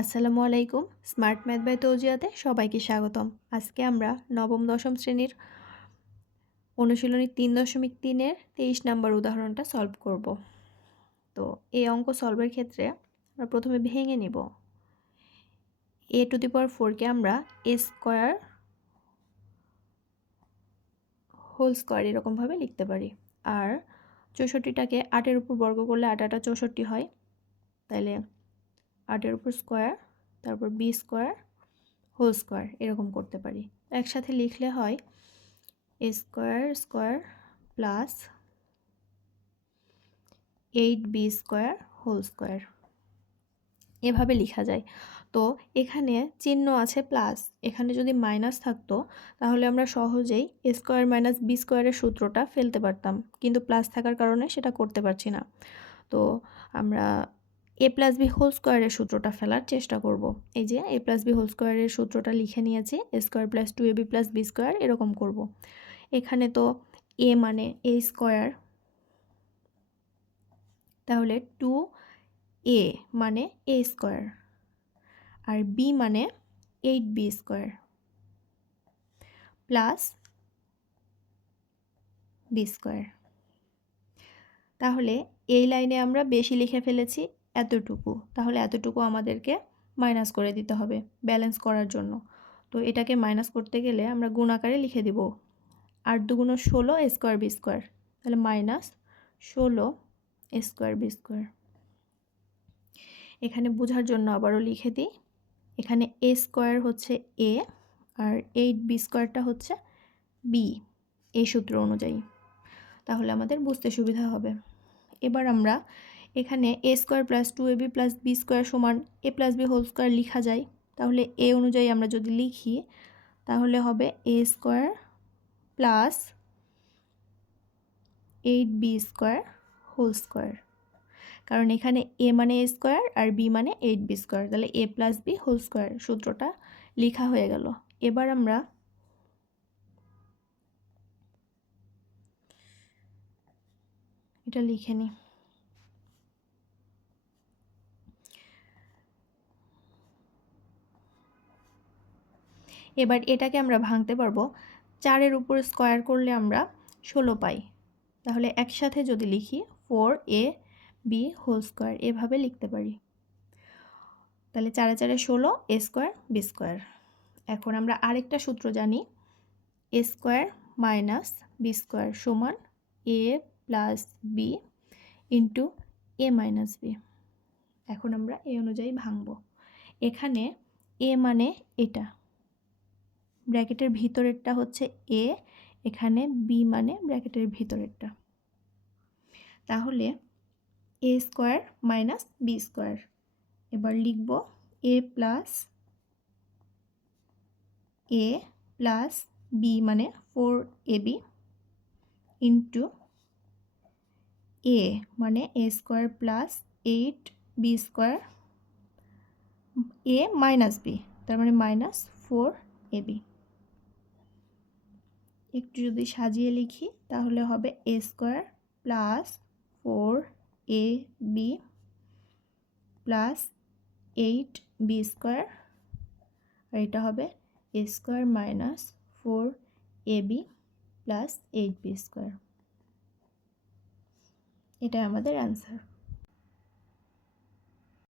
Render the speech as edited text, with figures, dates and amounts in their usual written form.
আসসালামু আলাইকুম। Smart math by তৌজিয়াতে সবাইকে স্বাগতম। আজকে আমরা নবম দশম শ্রেণীর অনুশীলনী 3.3-এর 23 নাম্বার উদাহরণটা সলভ করব। তো এই অঙ্ক সলভের ক্ষেত্রে আমরা প্রথমে ভেঙে নিব। a⁴কে আমরা a স্কয়ার হোল স্কয়ার এরকমভাবে লিখতে পারি। আর 64টাকে 8-এর উপর বর্গ করলে 8 8 64 হয়। তাহলে 8-এর উপর স্কয়ার, তারপর b স্কয়ার হোল স্কয়ার এরকম করতে পারি। একসাথে লিখলে হয় a square square plus 8b square whole square, এভাবে লেখা যায়। তো এখানে চিহ্ন আছে প্লাস, এখানে যদি মাইনাস থাকতো তাহলে আমরা সহজেই a স্কয়ার মাইনাস b স্কয়ারের সূত্রটা ফেলতে পারতাম, কিন্তু প্লাস থাকার কারণে সেটা করতে পারছি না। তো আমরা a প্লাস বি হোল স্কয়ারের সূত্রটা ফেলার চেষ্টা করব। এই যে a প্লাস বি হোল স্কয়ারের সূত্রটা লিখে নিয়েছি, a square plus 2ab plus b square এরকম করব। এখানে তো a মানে a স্কয়ার, তাহলে 2a মানে a স্কয়ার, আর b মানে 8b square plus b square. তাহলে এই লাইনে আমরা বেশি লিখে ফেলেছি এতটুকু, তাহলে এতটুকু আমাদেরকে মাইনাস করে দিতে হবে ব্যালেন্স করার জন্য। তো এটাকে মাইনাস করতে গেলে আমরা গুণ আকারে লিখে দিব 8 2 16 a স্কয়ার b স্কয়ার, তাহলে minus 16 a square b square. এখানে বোঝার জন্য আবারও লিখে দিই, এখানে a স্কয়ার হচ্ছে a আর 8b স্কয়ারটা হচ্ছে b এই সূত্র অনুযায়ী, তাহলে আমাদের বুঝতে সুবিধা হবে। এবার আমরা এখানে a square plus 2ab plus b square সমান a plus b whole square লেখা যায়। তাহলে a অনুযায়ী আমরা যদি লিখি তাহলে হবে a square plus 8b square whole square, কারণ এখানে a মানে a স্কয়ার আর b মানে 8b স্কয়ার, তাহলে a plus b whole square সূত্রটা লেখা হয়ে গেল। এবার আমরা এটা লিখে নিই। এবার এটাকে আমরা ভাঙতে পারবো, 4-এর উপর স্কয়ার করলে আমরা 16 পাই। তাহলে একসাথে যদি লিখি 4ab হোল স্কয়ার এভাবে লিখতে পারি। তাহলে 4 4 16 a স্কয়ার b স্কয়ার। এখন আমরা আরেকটা সূত্র জানি, a square minus b square সমান a plus b into a minus b। এখন আমরা এই অনুযায়ী ভাঙব। এখানে a মানে এটা, ব্র্যাকেটের ভিতরেরটা হচ্ছে a, এখানে b মানে ব্র্যাকেটের ভিতরেরটা। তাহলে a square minus b square. এবার লিখব a প্লাস b মানে 4ab ইন্টু a মানে a square plus 8b square, a minus b তার মানে মাইনাস 4ab। একটু যদি সাজিয়ে লিখি তাহলে হবে a square plus 4ab plus 8b square, আর এটা হবে a square minus 4ab plus 8b square. এটাই আমাদের অ্যান্সার।